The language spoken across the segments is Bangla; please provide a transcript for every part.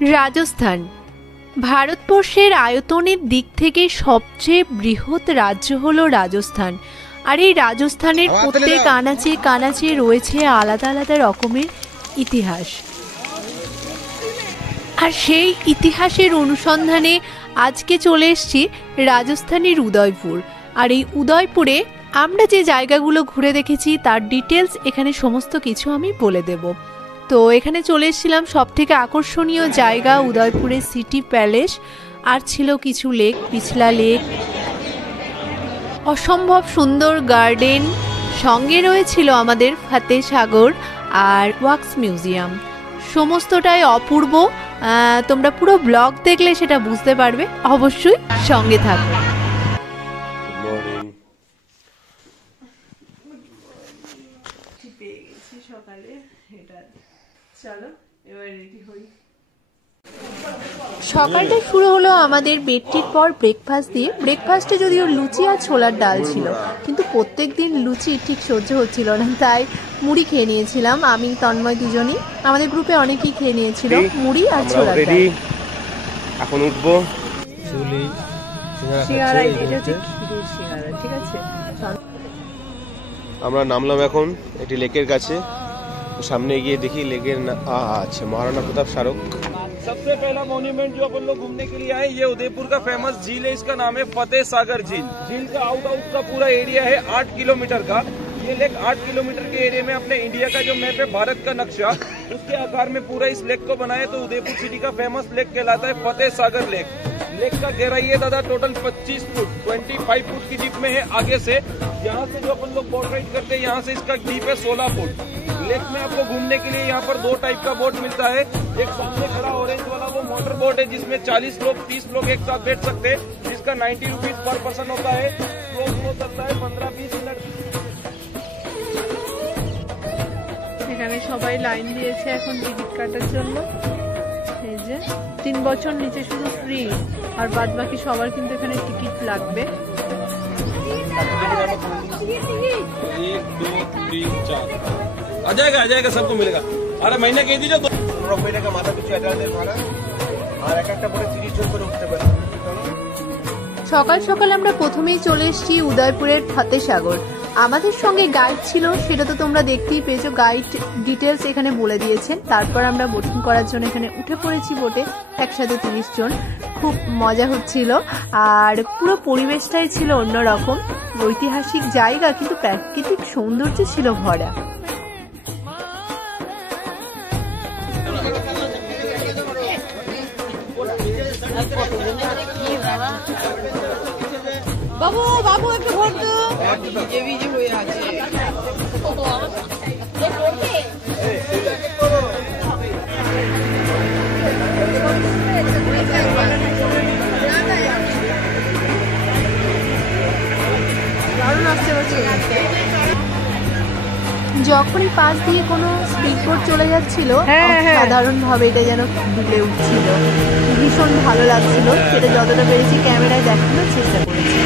রাজস্থান ভারতবর্ষের আয়তনের দিক থেকে সবচেয়ে বৃহৎ রাজ্য হলো রাজস্থান। আর এই রাজস্থানের প্রত্যেক আনাচে কানাচে রয়েছে আলাদা আলাদা রকমের ইতিহাস। আর সেই ইতিহাসের অনুসন্ধানে আজকে চলে এসেছি রাজস্থানের উদয়পুর। আর এই উদয়পুরে আমরা যে জায়গাগুলো ঘুরে দেখেছি তার ডিটেলস এখানে সমস্ত কিছু আমি বলে দেব। তো এখানে চলে এসেছিলাম সবথেকে আকর্ষণীয় জায়গা উদয়পুরের সিটি প্যালেস, আর ছিল কিছু লেক, পিছলা লেক, অসম্ভব সুন্দর গার্ডেন, সঙ্গে রয়েছিল আমাদের ফতেসাগর আর ওয়াক্স মিউজিয়াম। সমস্তটাই অপূর্ব। তোমরা পুরো ব্লগ দেখলে সেটা বুঝতে পারবে, অবশ্যই সঙ্গে থাকবে। সকালটা শুরু হলো আমাদের বেডটির পর ব্রেকফাস্ট দিয়ে। ব্রেকফাস্টে যদিও লুচি আর ছোলার ডাল ছিল, কিন্তু প্রত্যেক দিন লুচি ঠিক সহ্য হচ্ছিল না, তাই মুড়ি খেয়ে নিয়েছিলাম। আমি তন্ময় দুজনই, আমাদের গ্রুপে অনেকেই খেয়ে নিয়েছিল মুড়ি আর ছোলার ডাল। এখন উঠবো সিঙ্গারা, এটা হচ্ছে ক্ষীরের সিঙ্গারা, ঠিক আছে। আমরা নামলাম এখন এটি লেকের কাছে। सामने गए देखिए लेकिन अच्छा महाराणा प्रताप स्मारक। सबसे पहला मॉन्यूमेंट जो अपन लोग घूमने के लिए आए, ये उदयपुर का फेमस झील है, इसका नाम है फतेसागर झील। झील का आउट का पूरा एरिया है 8 किलोमीटर का। ये लेक 8 किलोमीटर के एरिया में अपने इंडिया का जो मैप है भारत का नक्शा, उसके आकार में पूरा इस लेक को बनाया। तो उदयपुर सिटी का फेमस लेक कहलाता है फतेसागर लेक। लेक का गहराई है दादा टोटल 25 फुट, 25 फुट की डीप में है आगे से। यहाँ से जो अपन लोग बोट राइड करते हैं, यहाँ से इसका डीप है 16 फुट। लेक में आपको घूमने के लिए यहाँ पर 2 टाइप का बोट मिलता है। एक सामने खड़ा ऑरेंज वाला वो मोटर बोट है, जिसमें 40 लोग 30 लोग एक साथ बैठ सकते हैं, जिसका 90 रुपीज पर पर्सन होता है। स्लो चलता है 15-20 मिनट। এখানে সবাই লাইন দিয়েছে এখন টিকিট কাটার জন্য। এই যে 3 বছর নিচে শুধু ফ্রি, আর বাদ বাকি সবার কিন্তু এখানে টিকিট লাগবে। 1 2 3 4 आ जाएगा सबको मिलेगा। अरे महीने कह दीजिए 2 महीने का माथा पिछू 1000 भाड़ा, আর একটা করে 30 জন করে উঠতে পারে। সকাল সকাল আমরা প্রথমেই চলে এসেছি উদয়পুরের ফতেসাগর। আমাদের সঙ্গে গাইড ছিল, সেটা তো তোমরা দেখতেই পেয়েছো, গাইড ডিটেলস এখানে বলে দিয়েছেন। তারপর আমরা বোটিং করার জন্য এখানে উঠে পড়েছি বোটে, একসাথে 30 জন। খুব মজা হচ্ছিল, আর পুরো পরিবেশটাই ছিল অন্যরকম। ঐতিহাসিক জায়গা কিন্তু প্রাকৃতিক সৌন্দর্য ছিল ভরা। বাবু বাবু একটু ভোট দাও। ভিজে হয়ে আছে। যখনই পাশ দিয়ে কোনো স্পিড বোট চলে যাচ্ছিল, সাধারণ ভাবে এটা যেন দুলে উঠছিল, ভীষণ ভালো লাগছিল। সেটা যতটা পেরেছি ক্যামেরায় দেখানোর চেষ্টা করেছি।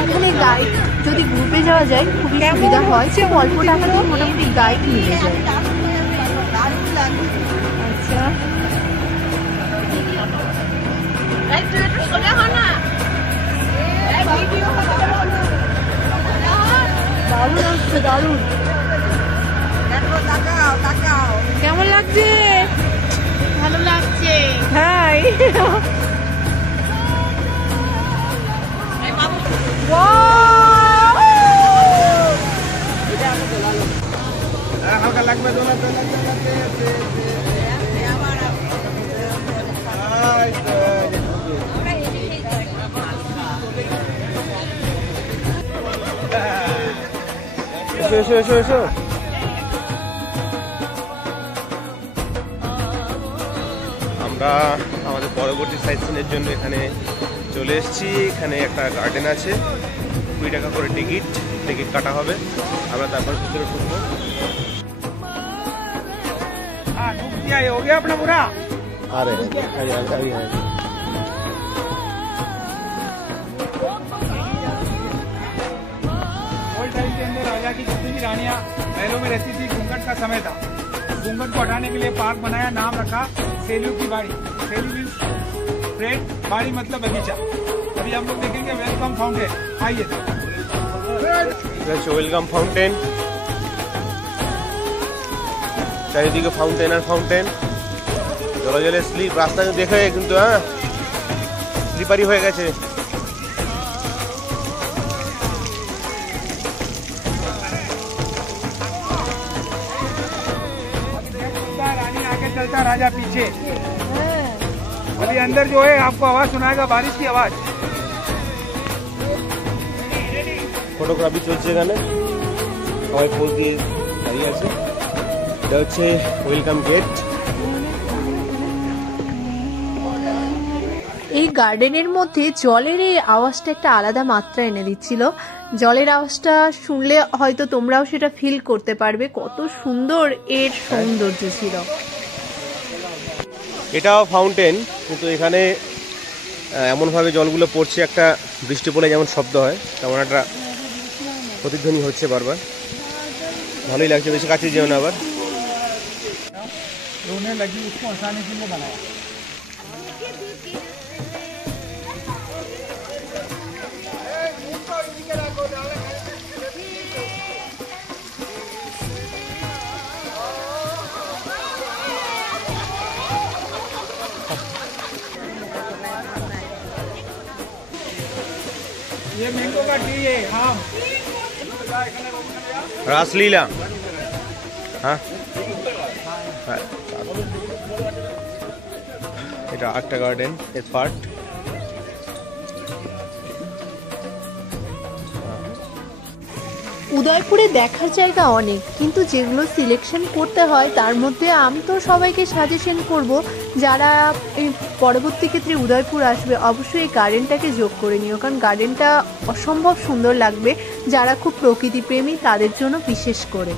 এখানে গাইড যদি গ্রুপে যাওয়া যায় খুবই সুবিধা হয়, যে অল্প টাকাতে মোটামুটি গাইড মিলে যায়। আচ্ছা দারুণ আসছে, দারুণ। কেমন লাগছে? ভালো লাগছে। হ্যাঁ হালকা লাগবে এসো। আমরা আমাদের পরবর্তী সাইট সিনের জন্য এখানে চলে এসেছি। এখানে একটা গার্ডেন আছে, 20 টাকা করে টিকিট কাটা হবে। আমরা তারপর ভিতরে ঢুকবো। हो गया अपना पूरा अरे ओल्ड टाइम के अंदर राजा की जितनी भी रानियां महलों में रहती थी, घूंघट का समय था। घूंघट को हटाने के लिए पार्क बनाया, नाम रखा सेलू की बाड़ी। सेलू मीन्स फ्रेंड, बाड़ी मतलब बगीचा। अभी हम लोग देखेंगे वेलकम फाउंटेन। आइए ওয়েলকাম ফাউন্টেন, চারিদিকে ফাউন্টেন আর ফাউন্টেন, জলে স্লিপ। রাস্তা দেখে কিন্তু স্লিপারি হয়ে গেছে। रानी आगे चलता, राजा पीछे। अभी अंदर जो है आपको आवाज सुनाएगा, बारिश की आवाज। ফটোগ্রাফি চলছে এখানে, সবাই পোজ দিয়ে দাঁড়িয়ে আছে। এটা হচ্ছে ওয়েলকাম গেট। এই গার্ডেনের মধ্যে জলের এই আওয়াজটা একটা আলাদা মাত্রা এনে দিচ্ছিল। জলের আওয়াজটা শুনলে হয়তো তোমরাও সেটা ফিল করতে পারবে, কত সুন্দর এর সৌন্দর্য ছিল। এটাও ফাউন্টেন, কিন্তু এখানে এমনভাবে জলগুলো পড়ছে, একটা বৃষ্টি পড়লে যেমন শব্দ হয় তেমন একটা প্রতিধ্বনি হচ্ছে বারবার। ভালোই লাগছে, বেশি কাছে যেও না আবার। रोने लगी, उसको हंसाने के लिए बनाया। ये मैंगो का ट्री है, आम। রাসলীলা, হ্যাঁ এটা একটা গার্ডেন এর পার্ট। উদয়পুরে দেখার জায়গা অনেক, কিন্তু যেগুলো সিলেকশন করতে হয় তার মধ্যে আমি তো সবাইকে সাজেশন করব, যারা এই পরবর্তী ক্ষেত্রে উদয়পুর আসবে অবশ্যই এই গার্ডেনটাকে যোগ করে নিও, কারণ গার্ডেনটা অসম্ভব সুন্দর লাগবে যারা খুব প্রকৃতিপ্রেমী তাদের জন্য বিশেষ করে।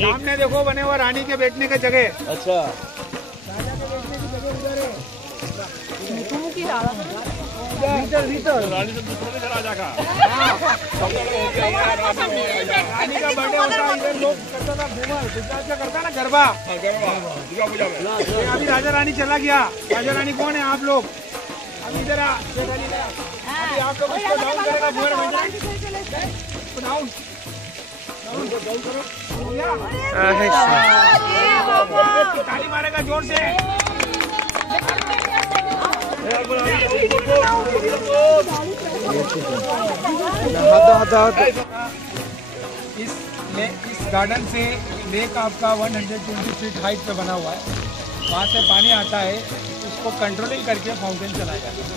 सामने देखो बने हुआ रानी के बैठने का जगह। अच्छा, राजा के बैठने की जगह उधर है। रानी से दूसरों के राजा का रानी का बर्थडे होता है, इधर लोग करता था घूमर, गुजरात का करता ना गरबा। अभी राजा रानी चला गया। राजा रानी कौन है आप लोग? अभी इधर अभी आप लोग इसको डाउन करेगा, घूमर डाउन ताली मारेगा जोर से। इस गार्डन से लेक आपका 120 फीट हाइट पे बना हुआ है। वहाँ से पानी आता है, उसको कंट्रोलिंग करके फाउंटेन चलाया जाता है।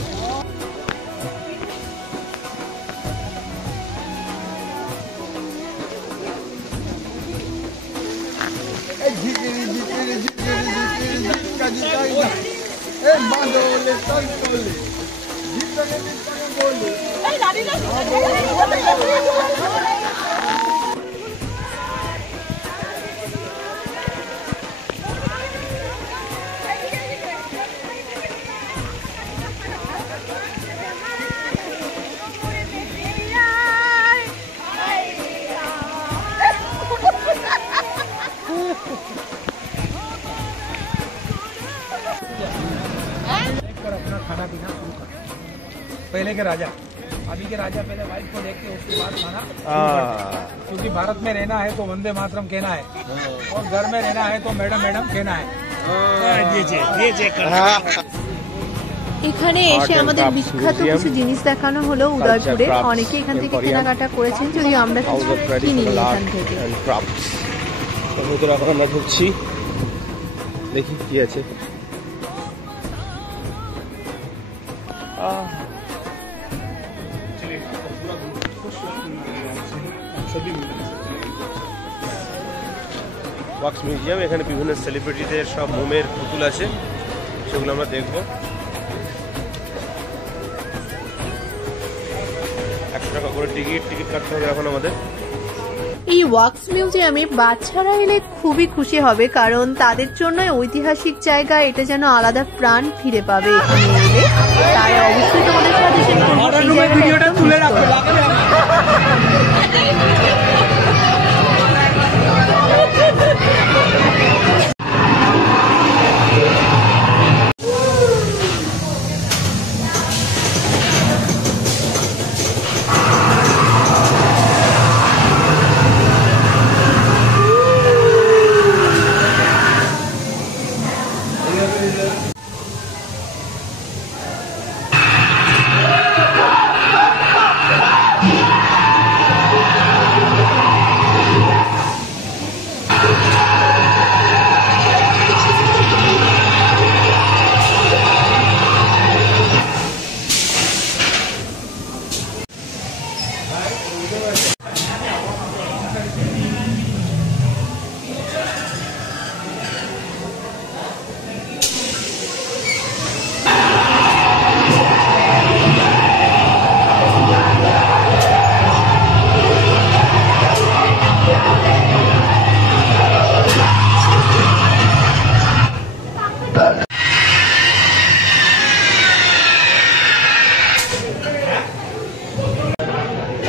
अपना खाना पीना शुरू कर। पहले के राजा, अभी के राजा पहले वाइफ को देख के उसके बाद खाना, क्योंकि भारत में रहना है तो वंदे मातरम कहना है, और घर में रहना है तो मैडम मैडम कहना है। এখানে এসে আমাদের বিখ্যাত কিছু জিনিস দেখানো হলো উদয়পুরে। অনেকে এখান থেকে কেনাকাটা করেছেন, যদিও আমরা কিছু কিনিনি এখান থেকে। ভেতরে এখন আমরা ঢুকছি, দেখি কি আছে। ওয়াক্স মিউজিয়াম, এখানে বিভিন্ন সেলিব্রিটিদের সব মোমের পুতুল আছে, সেগুলো আমরা দেখবো। 100 টাকা করে টিকিট কাটতে হবে এখন আমাদের। এই ওয়াক্স মিউজিয়ামে বাচ্চারা এলে খুবই খুশি হবে, কারণ তাদের জন্য ঐতিহাসিক জায়গা, এটা যেন আলাদা প্রাণ ফিরে পাবে এখানে এলে। তাই অবশ্যই তোমাদের সাথে ভিডিওটা তুলে রাখো।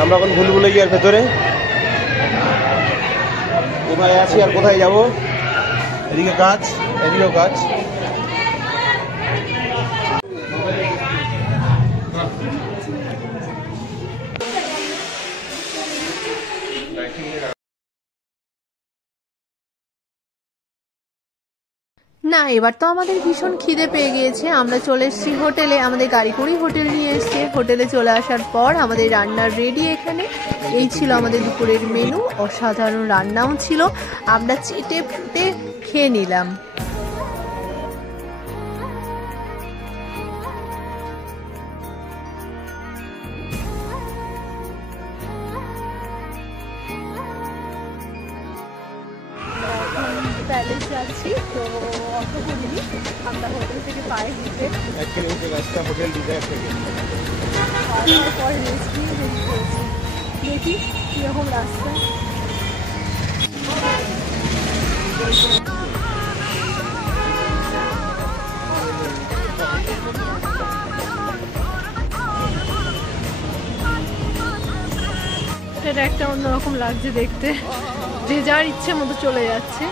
আমরা এখন ভুলভুলাইয়ার ভেতরে কোথায় আছি আর কোথায় যাব? এদিকে কাজ, এদিকেও কাজ। না, এবার তো আমাদের ভীষণ খিদে পেয়ে গিয়েছে। আমরা চলে এসেছি হোটেলে, আমাদের গাড়ি করেই হোটেল নিয়ে এসছে। হোটেলে চলে আসার পর আমাদের রান্নার রেডি এখানে। এই ছিল আমাদের দুপুরের মেনু, অসাধারণ রান্নাও ছিল। আমরা চেটে ফুটে খেয়ে নিলাম। প্যালেস যাচ্ছি, তো অটো করিনি, আমরা হোটেল থেকে পায়ে হেঁটে 1 কিলোমিটার রাস্তা হোটেল ডিজায়ার থেকে পরে রেস্ট নিয়ে বেরিয়ে পড়েছি। দেখি কীরকম রাস্তা। এটা একটা অন্যরকম লাগছে দেখতে, যে যার ইচ্ছে মতো চলে যাচ্ছে।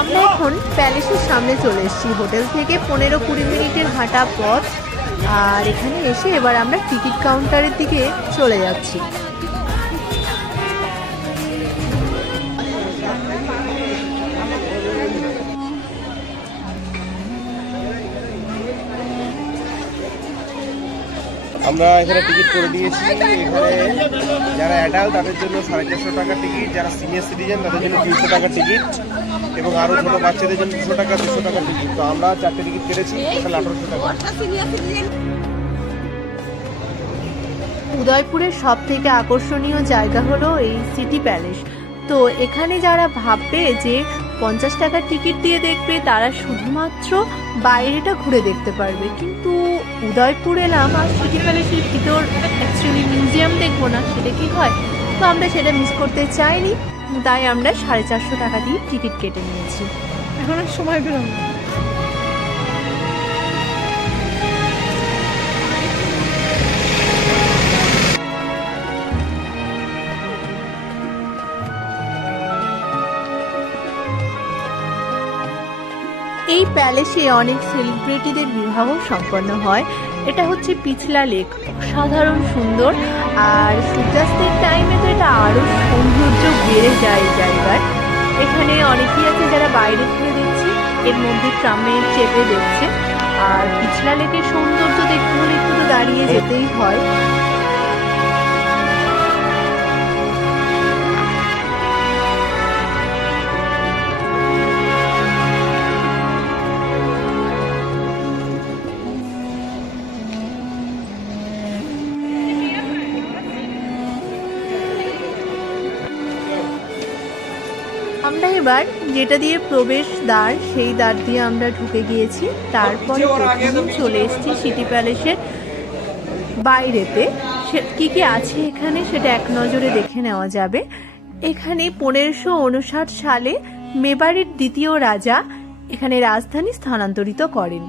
আমরা এখন প্যালেসের সামনে চলে এসেছি। হোটেল থেকে 15-20 মিনিটের হাঁটা পথ। আর এখানে এসে এবার আমরা টিকিট কাউন্টারের দিকে চলে যাচ্ছি। আমরা এখানে টিকিট করে দিয়েছি। এখানে যারা অ্যাডাল্ট তাদের জন্য 450 টাকা টিকিট, যারা সিনিয়র সিটিজেন তাদের জন্য 300 টাকা টিকিট, এবং আরও ছোটো বাচ্চাদের জন্য 200 টাকা 200 টাকা টিকিট। তো আমরা 4টে টিকিট কেটেছি, টোটাল 1800 টাকা। উদয়পুরের সব থেকে আকর্ষণীয় জায়গা হলো এই সিটি প্যালেস। তো এখানে যারা ভাববে যে 50 টাকার টিকিট দিয়ে দেখবে, তারা শুধুমাত্র বাইরেটা ঘুরে দেখতে পারবে। কিন্তু উদয়পুর এলাম আর সিটি প্যালেসের ভিতর অ্যাকচুয়ালি মিউজিয়াম দেখবো না, সেটা কি হয়? তো আমরা সেটা মিস করতে চাইনি, তাই আমরা 450 টাকা দিয়ে টিকিট কেটে নিয়েছি। এখন আর সময় পেলাম না। এই প্যালেসে অনেক সেলিব্রিটিদের বিবাহ সম্পন্ন হয়। এটা হচ্ছে পিছলা লেক, অসাধারণ সুন্দর। আর সূর্যাস্তের টাইমে তো এটা আরো সৌন্দর্য বেড়ে যায় এই জায়গার। এখানে অনেকেই আছে যারা বাইরে থেকে দেখছে, এর মধ্যে ট্রামে চেপে দেখছে। আর পিছলা লেকের সৌন্দর্য দেখতে হলে একটু তো দাঁড়িয়ে যেতেই হয়। আমরা এবার যেটা দিয়ে প্রবেশ দ্বার, সেই দ্বার দিয়ে আমরা ঢুকে গিয়েছি। তারপরে চলে এসেছি সিটি প্যালেসের বাইরেতে। কি কি আছে এখানে সেটা এক নজরে দেখে নেওয়া যাবে। এখানে 1559 সালে মেবারের দ্বিতীয় রাজা এখানে রাজধানী স্থানান্তরিত করেন।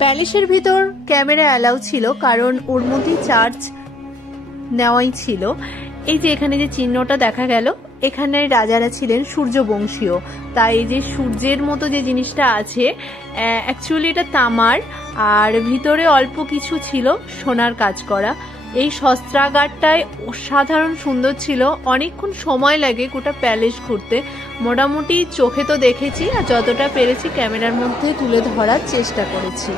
প্যালেসের ভিতর ক্যামেরা অ্যালাউ ছিল, কারণ ওর মধ্যেই চার্জ নেওয়াই ছিল। এই যে এখানে যে চিহ্নটা দেখা গেল, এখানে রাজারা ছিলেন সূর্যবংশীয়, তাই এই যে সূর্যের মতো যে জিনিসটা আছে অ্যাকচুয়ালি এটা তামার, আর ভিতরে অল্প কিছু ছিল সোনার কাজ করা। এই শস্ত্রাগারটায় অসাধারণ সুন্দর ছিল। অনেকক্ষণ সময় লাগে গোটা প্যালেস ঘুরতে। মোটামুটি চোখে তো দেখেছি, আর যতটা পেরেছি ক্যামেরার মধ্যে তুলে ধরার চেষ্টা করেছি।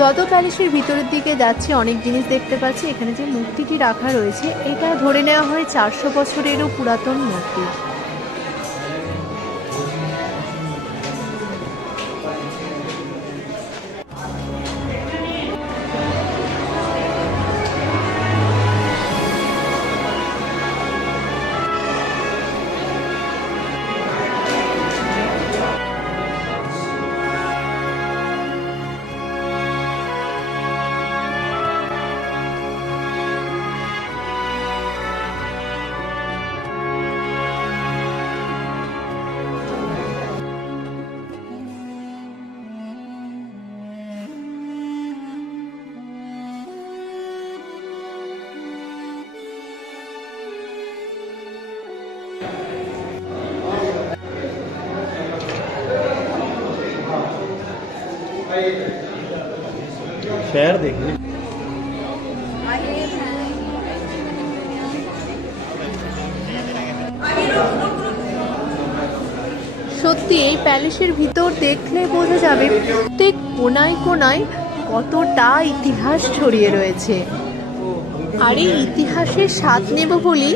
যত প্যালেসের ভিতরের দিকে যাচ্ছে অনেক জিনিস দেখতে পাচ্ছি। এখানে যে মূর্তিটি রাখা রয়েছে এটা ধরে নেওয়া হয় 400 বছরেরও পুরাতন মূর্তি। शहर देखने সত্যি এই প্যালেসের ভিতর দেখলে বোঝা যাবে প্রত্যেক কোনায় কোনায় কতটা ইতিহাস ছড়িয়ে রয়েছে। আর এই ইতিহাসের স্বাদ নেব বলেই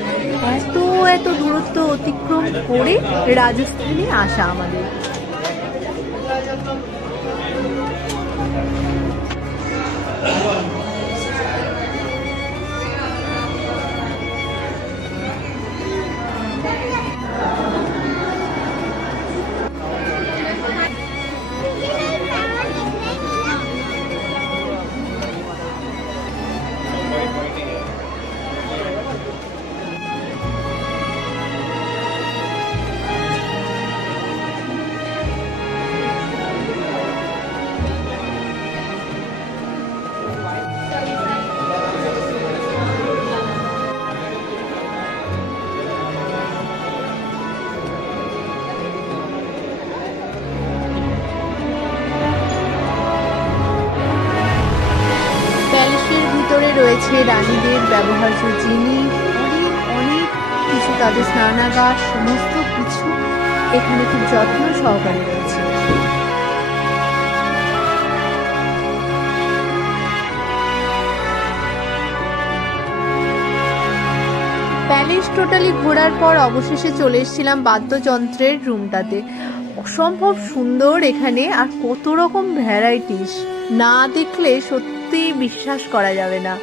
এত এত দূরত্ব অতিক্রম করে রাজস্থানে আসা আমাদের। রয়েছে রানীদের ব্যবহার্য জিনিস, অনেক অনেক কিছু, তাদের স্নানাগার, সমস্ত কিছু এখানে খুব যত্ন সহকারে রয়েছে। প্যালেস টোটালি ঘোরার পর অবশেষে চলে এসেছিলাম বাদ্যযন্ত্রের রুমটাতে। অসম্ভব সুন্দর এখানে, আর কত রকম ভ্যারাইটিস, না দেখলে সত্যি বিশ্বাস করা যাবে না।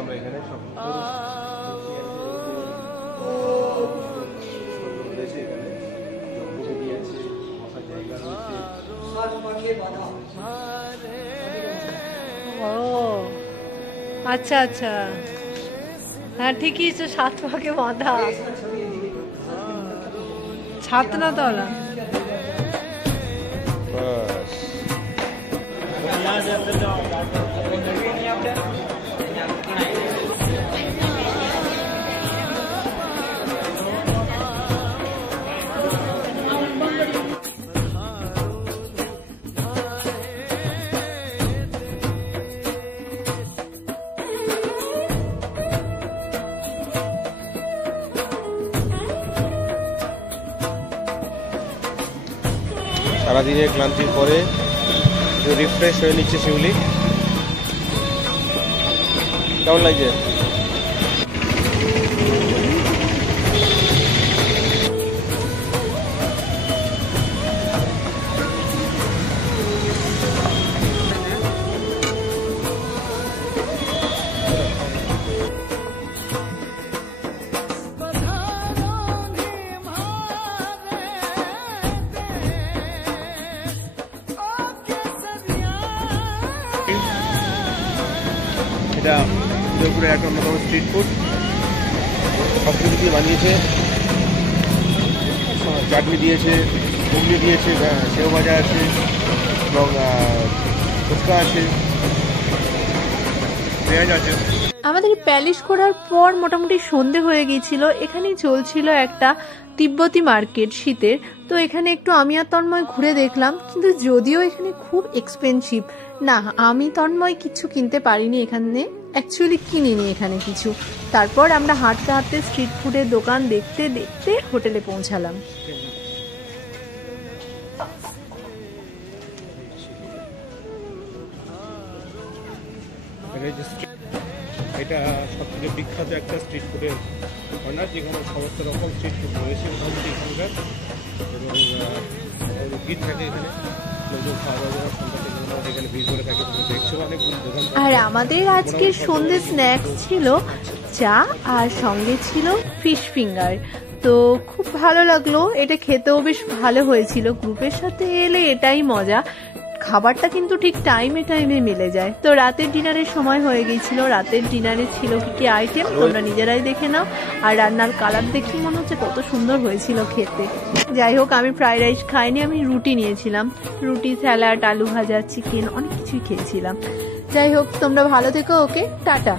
আমরা এখানে সব ও আচ্ছা আচ্ছা, হ্যাঁ ঠিকই তো, 7 ভাগে বাঁধা, ছাতনা তলা। সারাদিনের ক্লান্তির পরে রিফ্রেশ হয়ে নিচ্ছে শিউলি। কেমন লাগছে? এটা উদয়পুরের একটা অন্যতম স্ট্রিট ফুড, সব কিছু দিয়ে বানিয়েছে। চাটনি দিয়েছে, ঘুগনি দিয়েছে, সেও ভাজা আছে এবং ফুচকা আছে, পেঁয়াজ আছে। আমাদের প্যালেস ঘোরার পর মোটামুটি সন্ধে হয়ে গিয়েছিল। এখানেই চলছিল একটা তিব্বতী মার্কেট শীতের। তো এখানে একটু আমি আর তন্ময় ঘুরে দেখলাম, কিন্তু যদিও এখানে খুব এক্সপেন্সিভ না, আমি তন্ময় কিছু কিনতে পারিনি এখানে, অ্যাকচুয়ালি কিনিনি এখানে কিছু। তারপর আমরা হাঁটতে হাঁটতে স্ট্রিট ফুডের দোকান দেখতে দেখতে হোটেলে পৌঁছালাম। এটা সবথেকে বিখ্যাত একটা স্ট্রিট ফুডের কর্নার, যেখানে সমস্ত রকম স্ট্রিট ফুড রয়েছে মোটামুটি এখানকার, এবং ভিড় থাকে এখানে, লোকজন খাওয়া দাওয়া সন্ধ্যা থেকে এখানে ভিড় করে থাকে। দেখছো অনেক দোকান। আর আমাদের আজকের সন্ধ্যে স্ন্যাক্স ছিল চা আর সঙ্গে ছিল ফিশ ফিঙ্গার। তো খুব ভালো লাগলো, এটা খেতেও বেশ ভালো হয়েছিল। গ্রুপের সাথে এলে এটাই মজা, খাবারটা কিন্তু ঠিক টাইমে টাইমে মিলে যায়। তো রাতের ডিনারের সময় হয়ে গিয়েছিল। রাতের ডিনারে ছিল কি কি আইটেম তোমরা নিজেরাই দেখে নাও। আর রান্নার কালার দেখে মনে হচ্ছে কত সুন্দর হয়েছিল খেতে। যাই হোক, আমি ফ্রাইড রাইস খাইনি, আমি রুটি নিয়েছিলাম। রুটি, স্যালাড, আলু ভাজা, চিকেন, অনেক কিছুই খেয়েছিলাম। যাই হোক, তোমরা ভালো থেকো। ওকে, টাটা।